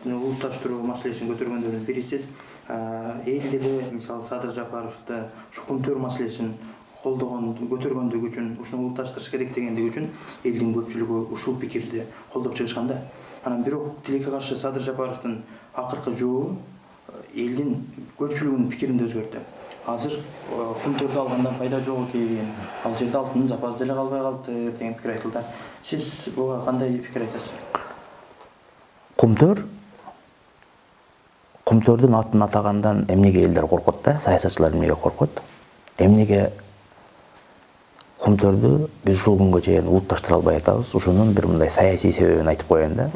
улутташтыруу маселесин көтөргөндөрдүн бирисиз. Эл деле мисалы Садыр Жапаровду ушу Кумтөр маселесин көтөргөндүгү үчүн, ушуну улутташтырыш керек дегендиги үчүн элдин көпчүлүгү ушул пикирди колдоп чыгышкан да. Анан бирок тилекке каршы Садыр Жапаровдун акыркы жообу элдин көпчүлүгүнүн пикирин өзгөртү. Азыр Кумтөрдү алгандан пайда жок экен, ал жерде алтын запас деле калбай калды деген пикир айтылды. Сиз буга кандай пикир айтасыз? Кумтөрдүн атын атагандан эмнеге элдер коркот да, саясатчылар эмнеге коркот? Эмнеге Кумтөрдү биз ушул күнгө чейин улутташтыра албай атабыз? Ушунун бир мындай саясий себебин айтып коеюн да.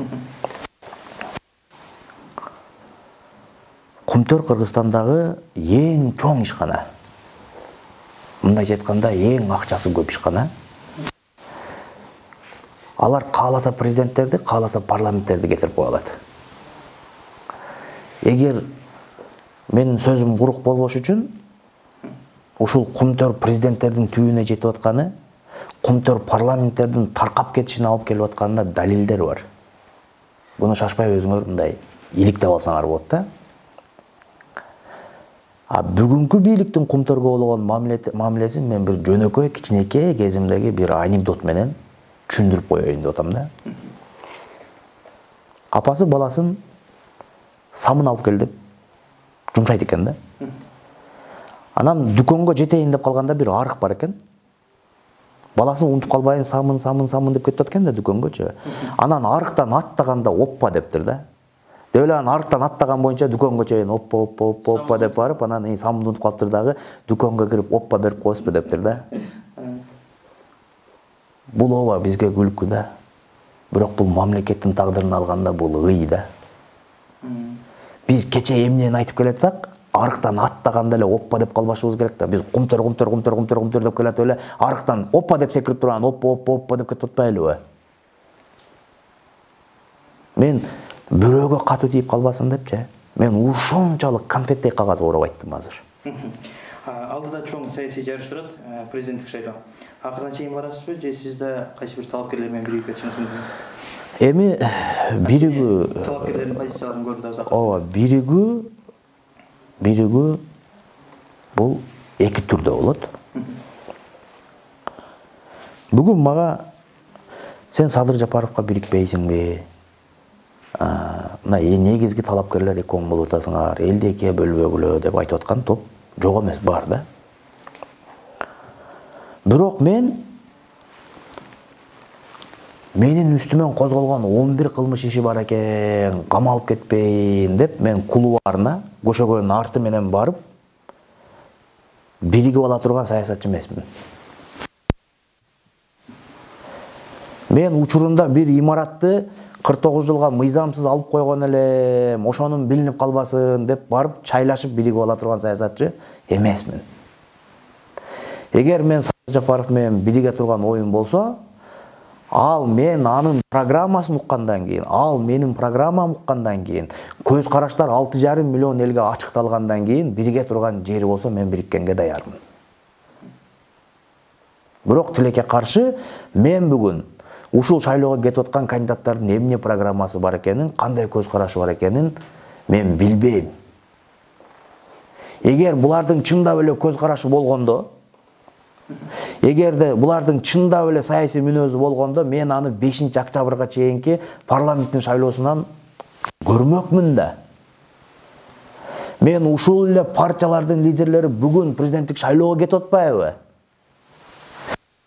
Кумтөр Кыргызстандагы эң чоң ишкана. Мындайча айтканда эң акчасы көп ишкана. Алар кааласа президенттерди, кааласа парламенттерди кетирип кое алат. Эгер менин сөзүм курук болбош үчүн ушул Кумтөр президенттердин түбүнө жетип атканы, Кумтөр парламенттердин таркап кетишине алып келип атканына далилдер бар. Буну шашпай өзүңөр мындай иликтеп алсаңар болот да. Бүгүнкү бийликтин кумтөргө болгон мамилесин мен бир жөнөкөй кичинекей кезимдеги бир анекдот менен түшүндүрүп коеюн деп атам да. Апасы баласын самын алып кел деп жумшайт экен да. Анан дүкөнгө жетейин деп калганда бир арык бар экен. Баласын унутуп калбайын, самын деп кетип аткан да дүкөнгөчү. Анан арыктан аттаганда оппа дептир да. Деп эле анан арыктан аттаган боюнча дүкөнгө чейин оппа деп барып, анан самынды унутуп калыптыр дагы дүкөнгө кирип оппа берип коесузбу дептир да. Бул ооба бизге күлкү да. Бирок бул мамлекеттин тагдырын алганда бул ый да. Биз кече эмнени айтып келатсак, арыктан аттаганда эле оппа деп калбашыбыз керек да. Биз кумтөр деп келатып эле арыктан оппа деп секирип турган оппа деп кетип атпайлыбы? Мен бирөөгө катуу тийип калбасын депчи. Мен ушунчалык конфеттей кагазга урап айттым азыр. Алдыда чоң саясий жарыш турат, президенттик шайлоо. Акырына чейин барасызбы же сиз да кайсы бир талапкерлер менен биригип кетишиңиз мүмкүн? Эми биригүү талапкерлердин позицияларын көрүп атасыз. Ооба, биригүү бул эки түрдө болот. Бүгүн мага сен Садыр Жапаровго бирикпейсиңби? Мына негизги талапкерлер экөөң болуп атасыңар, элди экиге бөлбөгүлө деп айтып аткан топ жок эмес, бар да. Бирок менин үстүмөн козголгон 11 кылмыш иши бар экен, камалып кетпейин деп мен кулуарына көшөгөнүн арты менен барып биригип ала турган саясатчы эмесмин. Мен учурунда бир имаратты 49 жылга мыйзамсыз алып койгон элем, ошонун билинип калбасын деп барып чайлашып биригип ала турган саясатчы эмесмин. Эгер мен Садыр Жапаров менен бириге турган оюм болсо, ал мен анын программасын уккандан кийин, ал менин программам уккандан кийин, көз караштар 6,5 миллион элге ачыкталгандан кийин бириге турган жери болсо мен бириккенге даярмын. Бирок тилекке каршы мен бүгүн ушул шайлоого кетип аткан кандидаттардын эмне программасы бар экенин, кандай көз карашы бар экенин мен билбейм. Эгер булардын чындап эле көз карашы болгондо, эгерде булардын чындап эле саясий мүнөзү болгондо, мен аны 5-октябрга чейинки парламенттин шайлоосунан көрмөкмүн да. Мен ушул эле партиялардын лидерлери бүгүн президенттик шайлоого кетип атпайбы?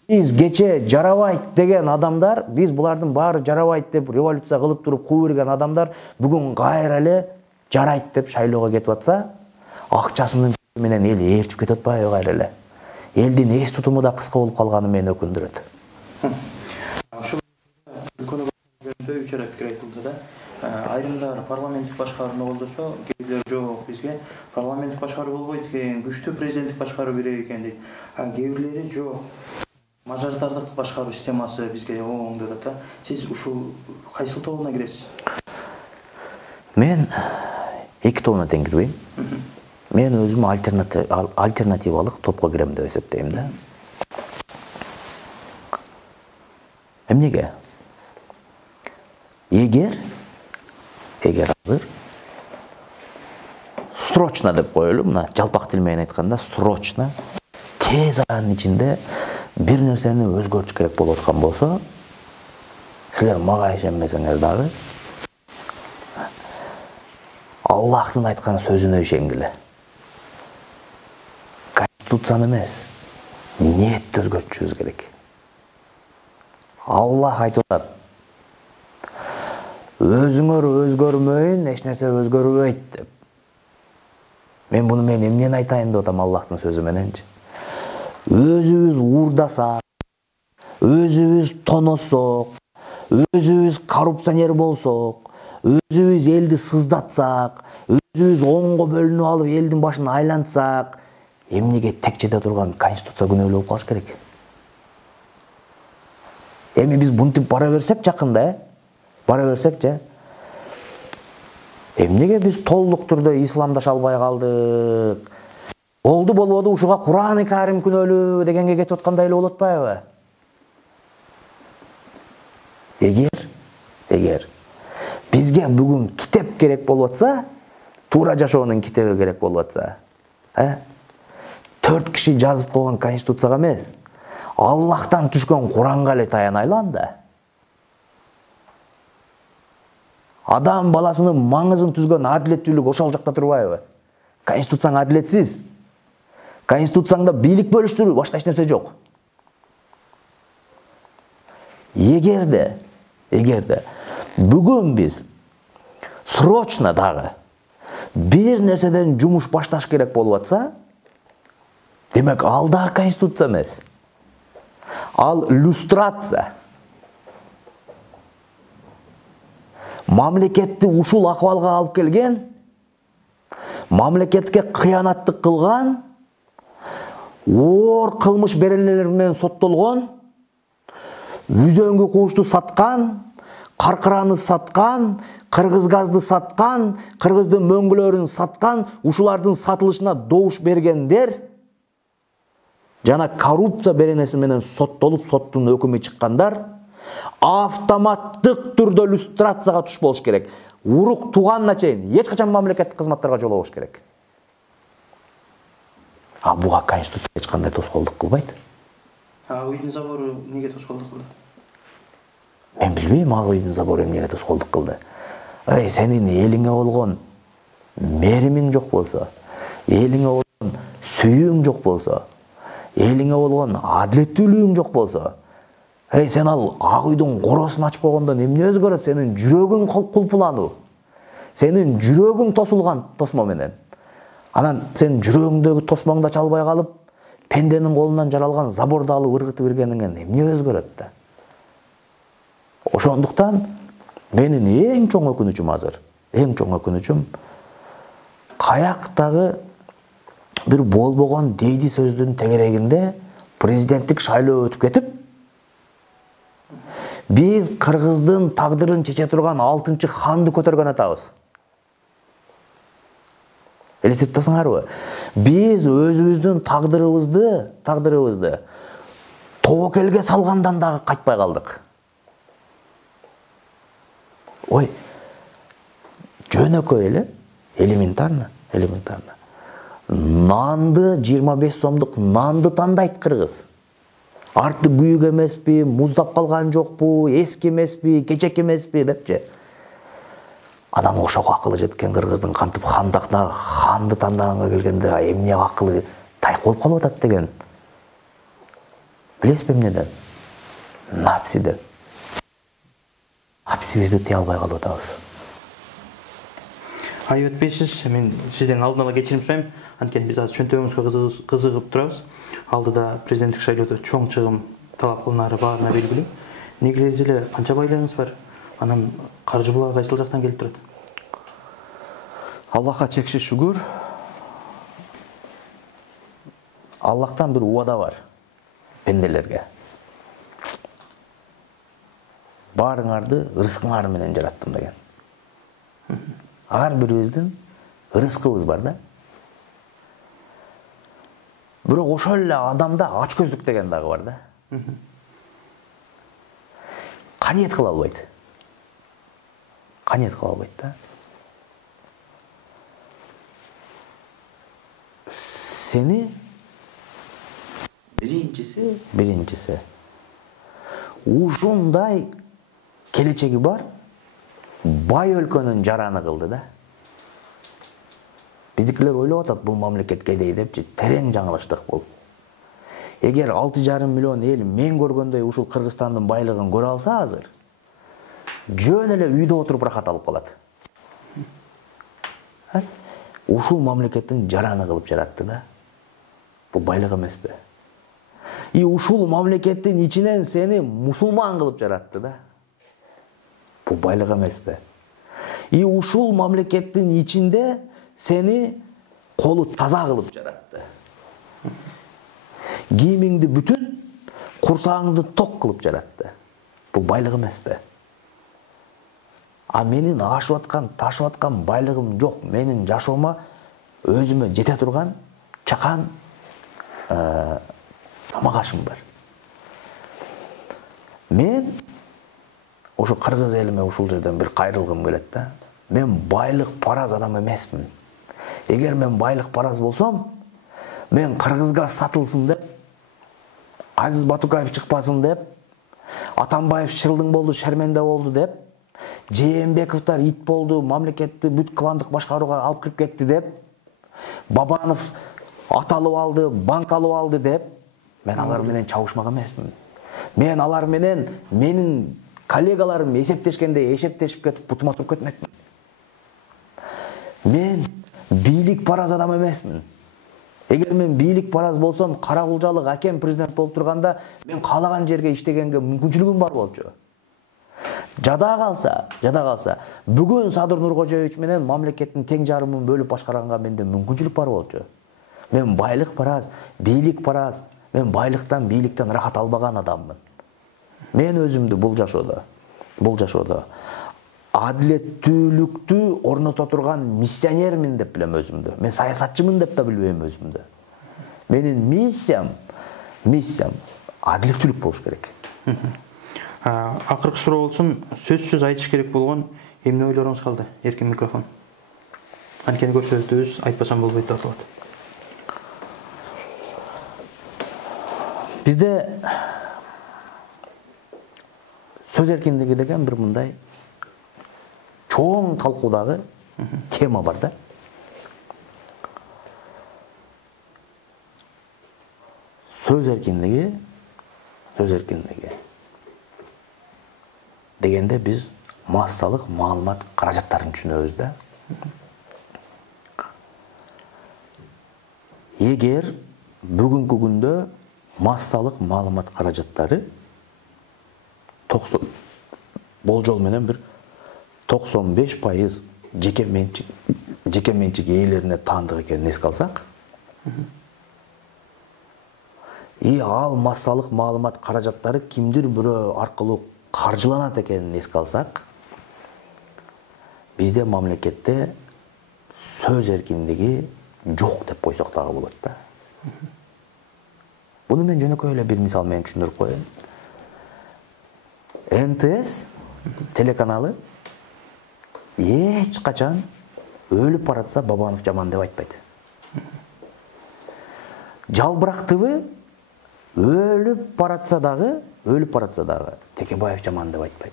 Биз кече жарабайт деген адамдар, биз булардын баары жарабайт деп революция кылып туруп куу берген адамдар бүгүн кайра эле жарайт деп шайлоого кетип атса, акчасынын менен эл ээрчип кетип атпайбы кайра эле? Элдин эс тутуму да кыска болуп калганы мени өкүндүрөт. Ушул өлкөнү көргөндө үч ара пикир айтылды да. Айрымдар парламенттик башкарууну колдошо, кээдилер жок, бизге парламенттик башкаруу болбойт экен, күчтүү президенттик башкаруу керек экен дейт. Кээдилери жок. Мажоритардык башкаруу системасы бизге оң деп атат. Сиз ушул кайсыл тобуна киресиз? Мен эки тобуна тең кирбейм. Мен өзүм альтернативалык топко кирем деп эсептейм да. Эмнеге? Эгер азыр срочно деп коелу, мына жалпак тил менен айтканда срочно тез аранын ичинде бир нерсени өзгөртүш керек болуп аткан болсо, силер мага ишенбесеңер дагы Аллахтын айткан сөзүнө ишенгиле. Конституцияны эмес, ниетти өзгөртүшүбүз керек. Аллах айтып атат: өзүңөр өзгөрмөйүн, эч нерсе өзгөрбөйт деп. Мен эмнени айтайын деп атам Аллахтын сөзү мененчи? Өзүбүз уурдасак, өзүбүз тоносок, өзүбүз коррупционер болсок, өзүбүз элди сыздатсак, өзүбүз оңго бөлүнүп алып элдин башын айлантсак, эмнеге тек жете турган конституция күнөөлүү болуп калыш керек? Эми биз бунтип бара берсек жакында, бара берсекчи, эмнеге биз толук түрдө исламдаша албай калдык? Болбоду ушуга Кур'ан-ы Карим күнөөлүү дегенге кетип аткандай эле болуп атпайбы? Эгер Бизге бүгүн китеп керек болуп атса, туура жашоонун китеби керек болуп атса, 4 киши жазып койгон конституцияга эмес, Аллахтан түшкөн Куранга эле таянайлы анда. Адам баласынын маңызын түзгөн адилеттүүлүк ошол жакта турбайбы? Конституцияң адилетсиз. Конституцияңда бийлик бөлүштүрүү, башка эч нерсе жок. Эгерде бүгүн биз срочно дагы бир нерседен жумуш башташ керек болуп атса, демек ал да конституция эмес. Ал люстрация. Мамлекетти ушул акыбалга алып келген, мамлекетке кыянаттык кылган, оор кылмыш беренелер менен соттолгон, үзөңгү куушту саткан, каркыраны саткан, кыргыз газды саткан, кыргыздын мөңгүлөрүн саткан, ушулардын сатылышына добуш бергендер жана коррупция беренеси менен соттолуп, соттун өкүмү чыккандар автоматтык түрдө люстрацияга туш болуш керек. Урук тууганына чейин эч качан мамлекеттик кызматтарга жолобош керек. А буга конституция эч кандай тоскоолдук кылбайт. Уйдун забору неге тоскоолдук кылды? Мен билбейм, Уйдун забору эмнеге тоскоолдук кылды. Сенин элиңе болгон меримиң жок болсо, элиңе болгон сүйүүң жок болсо, элиңе болгон адилеттүүлүгүң жок болсо, сен ал Ак Үйдүн коросун ачып койгондон эмне өзгөрөт? Сенин жүрөгүң кулпулануу. Сенин жүрөгүң тосулган тосмо менен. Анан сен жүрөгүңдөгү тосмоңду ача албай калып, пенденин колунан жаралган заборду алып ыргытып бергениңен эмне өзгөрөт да? Ошондуктан менин эң чоң өкүнүчүм азыр, каяктагы бир болбогон дейди сөздүн тегерегинде президенттик шайлоо өтүп кетип, биз Кыргыздын тагдырын чече турган 6-чы ханды көтөргөн атабыз. Элестетип атасыңарбы? Биз өзүбүздүн тагдырыбызды тобокелге салгандан дагы кайтпай калдык. Жөнөкөй эле, элементарно. Нанды 25 сомдук нанды тандайт кыргыз. Арты күйүк эмеспи, муздап калган жокпу, эски эмеспи, кечек эмеспи депчи. Анан ошого акылы жеткен кыргыздын кантип ханды тандаганга келгенде эмне акылы тайк болуп калып атат деген. Билесизби эмнеден? Напсиден. Напсибизди тыя албай калып атабыз. Өтпейсиз, мен сизден алдын ала кечирим сурайм. Анткени биз азыр чөнтөгүңүзгө кызыгып турабыз. Алдыда президенттик шайлоодо чоң чыгым талап кылынары баарына белгилүү. Негизи эле канча байлыгыңыз бар? Анан каржы булагы кайсыл жактан келип турат? Аллахка чексиз шүгүр. Аллахтан бир убада бар пенделерге. Баарыңарды ырыскыңар менен жараттым деген. Ар бирибиздин ырыскыбыз бар да. Бирок ошол эле адамда ачкөздүк деген дагы бар да. Каниет кыла албайт. Да. Сени биринчиси ушундай келечеги бар бай өлкөнүн жараны кылды да. Биздикилер ойлоп атат, бул мамлекет кедей депчи, терең жаңылыштык бул. Эгер 6,5 миллион эл мен көргөндөй ушул Кыргызстандын байлыгын көрө алса азыр, жөн эле үйдө отуруп рахат алып калат. Ушул мамлекеттин жараны кылып жаратты да. Бул байлык эмеспи? Ушул мамлекеттин ичинен сени мусулман кылып жаратты да. Бул байлык эмеспи? Ушул мамлекеттин ичинде сени колу таза кылып жаратты. Кийимиңди бүтүн, курсагыңды ток кылып жаратты. Бул байлык эмеспи? А менин ашып аткан, ташып аткан байлыгым жок. Менин жашоома өзүмө жете турган чакан тамак ашым бар. Мен ошо кыргыз элиме ушул жерден бир кайрылгым келет да. Мен байлык параз адам эмесмин. Эгер мен байлык параз болсом, мен Кыргызга сатылсын деп, Азиз Батукаев чыкпасын деп, Атамбаев шылдың болду, шерменде болду деп, Жээнбековдор ит болду, мамлекетти бүт кландык башкарууга алып кирип кетти деп, Бабанов аталып алды, банк алып алды деп, мен алар менен чабышмак эмесмин. Мен алар менен менин коллегаларым эсептешкенде эсептешип кетип бутума туруп кетмекмин. Мен бийлик параз адам эмесмин. Эгер мен бийлик параз болсом, Каракулжалык акем президент болуп турганда, мен каалаган жерге иштегенге мүмкүнчүлүгүм бар болчу. Жада калса, бүгүн Садыр Нуркожоевич менен мамлекеттин тең жарымын бөлүп башкарганга менде мүмкүнчүлүк бар болчу. Мен байлык параз, бийлик параз, мен байлыктан, бийликтен рахат албаган адаммын. Мен өзүмдү бул жашоодо адилеттүүлүктү орното турган миссионермин деп билем өзүмдү. Мен саясатчымын деп да билбейм өзүмдү. Менин миссиям адилеттүүлүк болуш керек. Акыркы суроо болсун, сөзсүз айтыш керек болгон эмне ойлоруңуз калды? Эркин микрофон. Анткени көрсөтөбүз, айтпасам болбойт деп аталат. Бизде сөз эркиндиги деген бир мындай чоң талкуудагы тема бар да. Сөз эркиндиги дегенде биз массалык маалымат каражаттарын түшүнөбүз да. Эгер бүгүнкү күндө массалык маалымат каражаттары болжол менен бир 95% жеке менчик ээлерине таандык экенин эске алсак, ал массалык маалымат каражаттары кимдир бирөө аркылуу каржыланат экенин эске алсак, бизде мамлекетте сөз эркиндиги жок деп койсок дагы болот да. Буну мен жөнөкөй эле бир мисал менен түшүндүрүп коеюн. НТС телеканалы эч качан өлүп баратса Бабанов жаман деп айтпайт. Жалбырак ТВ өлүп баратса дагы Текебаев жаман деп айтпайт.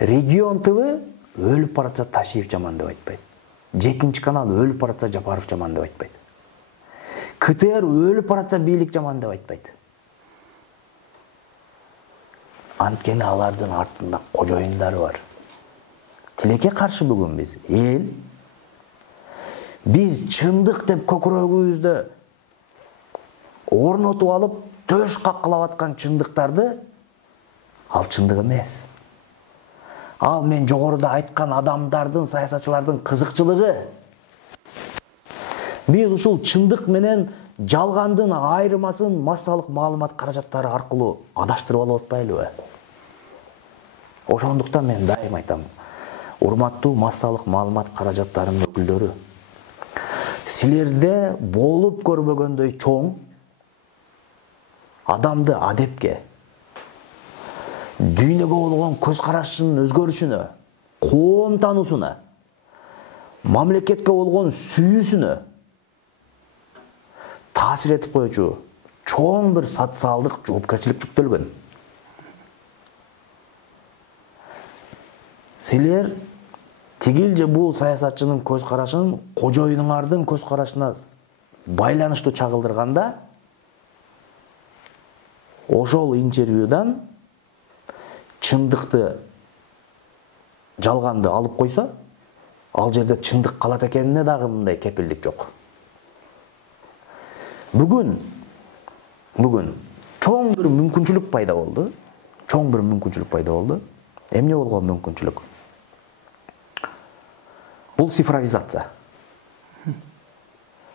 Регион ТВ өлүп баратса Ташиев жаман деп айтпайт. 7 канал өлүп баратса Жапаров жаман деп айтпайт. КТР өлүп баратса бийлик жаман деп айтпайт. Анткени алардын артында кожоюндары бар. Тилекке каршы бүгүн биз чындык деп көкүрөгүбүздө орнотуп алып, төш каккылап аткан чындыктарды ал чындык эмес. Ал мен жогоруда айткан адамдардын, саясатчылардын кызыкчылыгы. Биз ушул чындык менен жалгандын айырмасын массалык маалымат каражаттары аркылуу адаштырып алып атпайлыбы? Ошондуктан мен дайым айтам, урматтуу массалык маалымат каражаттарынын өкүлдөрү, силерде болуп көрбөгөндөй чоң адамды адепке, дүйнөгө болгон көз карашынын өзгөрүшүнө, коом таануусуна, мамлекетке болгон сүйүүсүнө таасир этип коючу чоң бир социалдык жоопкерчилик жүктөлгөн. Силер тигил же бул саясатчынын көз карашын кожоюнуңардын көз карашына байланыштуу чагылдырганда, ошол интервьюдан чындыкты, жалганды алып койсо, ал жерде чындык калат экенине дагы мындай кепилдик жок. Бүгүн чоң бир мүмкүнчүлүк пайда болду. Эмне болгон мүмкүнчүлүк? Бул цифровизация.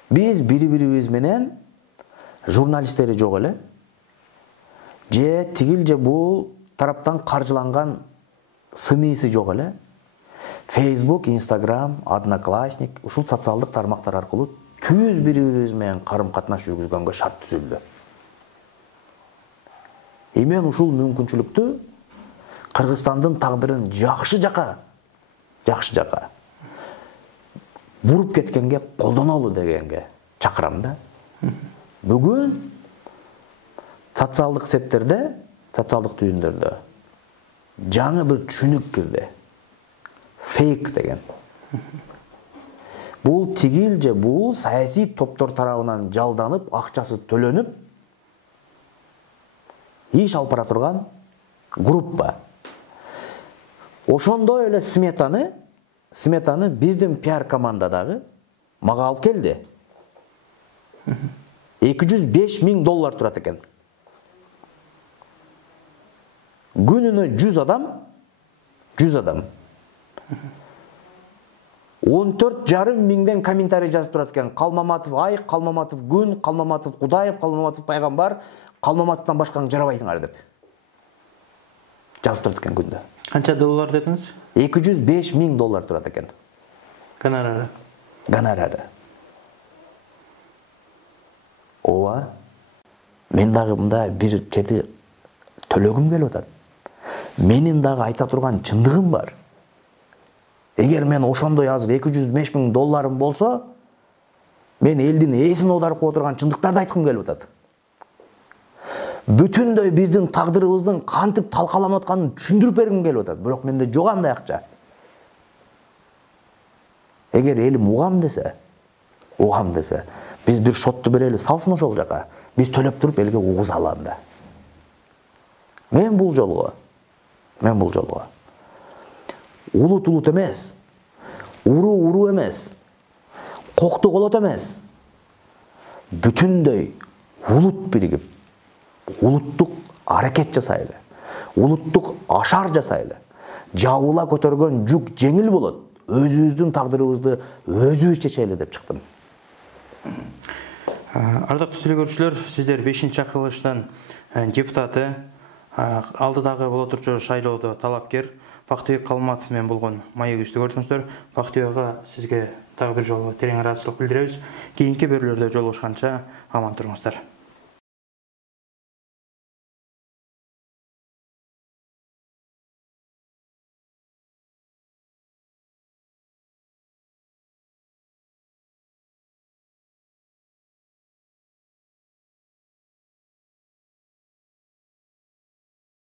Биз бири-бирибиз менен журналисттери жок эле, же тигил же бул тараптан каржыланган СМИси жок эле. Facebook, Instagram, Одноклассник, ушул социалдык тармактар аркылуу түз бири-бирибиз менен карым-катнаш жүргүзгөнгө шарт түзүлдү. Мен ушул мүмкүнчүлүктү Кыргызстандын тагдырын жакшы жака буруп кеткенге колдонолу дегенге чакырам да. Бүгүн социалдык сеттерде, социалдык түйүндөрдө жаңы бир түшүнүк кирди. Фейк деген. Бул тигил же бул саясий топтор тарабынан жалданып, акчасы төлөнүп иш алып бара турган группа. Ошондой эле сметаны биздин пиар командадагы мага алып келди. $205,000 турат экен. Күнүнө 100 адам 14,5 миңден комментарий жазып турат экен. Калмаматов ай, Калмаматов күн, Калмаматов Кудайып, Калмаматов пайгамбар, Калмаматовтан башканы жарабайсыңар деп жазып турат экен күндө. Канча доллар дедиңиз? $205,000 турат экен. Гонорары. Ооба. Мен дагы мында бир чети төлөгүм келип атат. Менин дагы айта турган чындыгым бар. Эгер мен ошондой азыр $205,000 болсо, мен элдин эсин аударып кое турган чындыктарды айткым келип атат. Бүтүндөй биздин тагдырыбыздын кантип талкаланып атканын түшүндүрүп бергим келип атат. Бирок менде жок андай акча. Эгер элим угам десе, биз бир шотту берели, салсын ошол жака. Биз төлөп туруп элге угузалы анда. Мен бул жолго улут эмес, уру эмес, кокту колот эмес. Бүтүндөй улут биригип, улуттук аракет жасайлы, улуттук ашар жасайлы. Жабыла көтөргөн жүк жеңил болот. Өзүбүздүн тагдырыбызды өзүбүз чечели деп чыктым. Ардактуу телекөрүүчүлөр, сиздер 5-чакырылыштын депутаты, алдыдагы боло турчу шайлоодо талапкер Бактыбек Калматов менен болгон маегибизди көрдүңүздөр. Бактыбекга сизге дагы бир жолу терең ыраазычылык билдиребиз. Кийинки берүүлөрдө жолугушканча аман туруңуздар.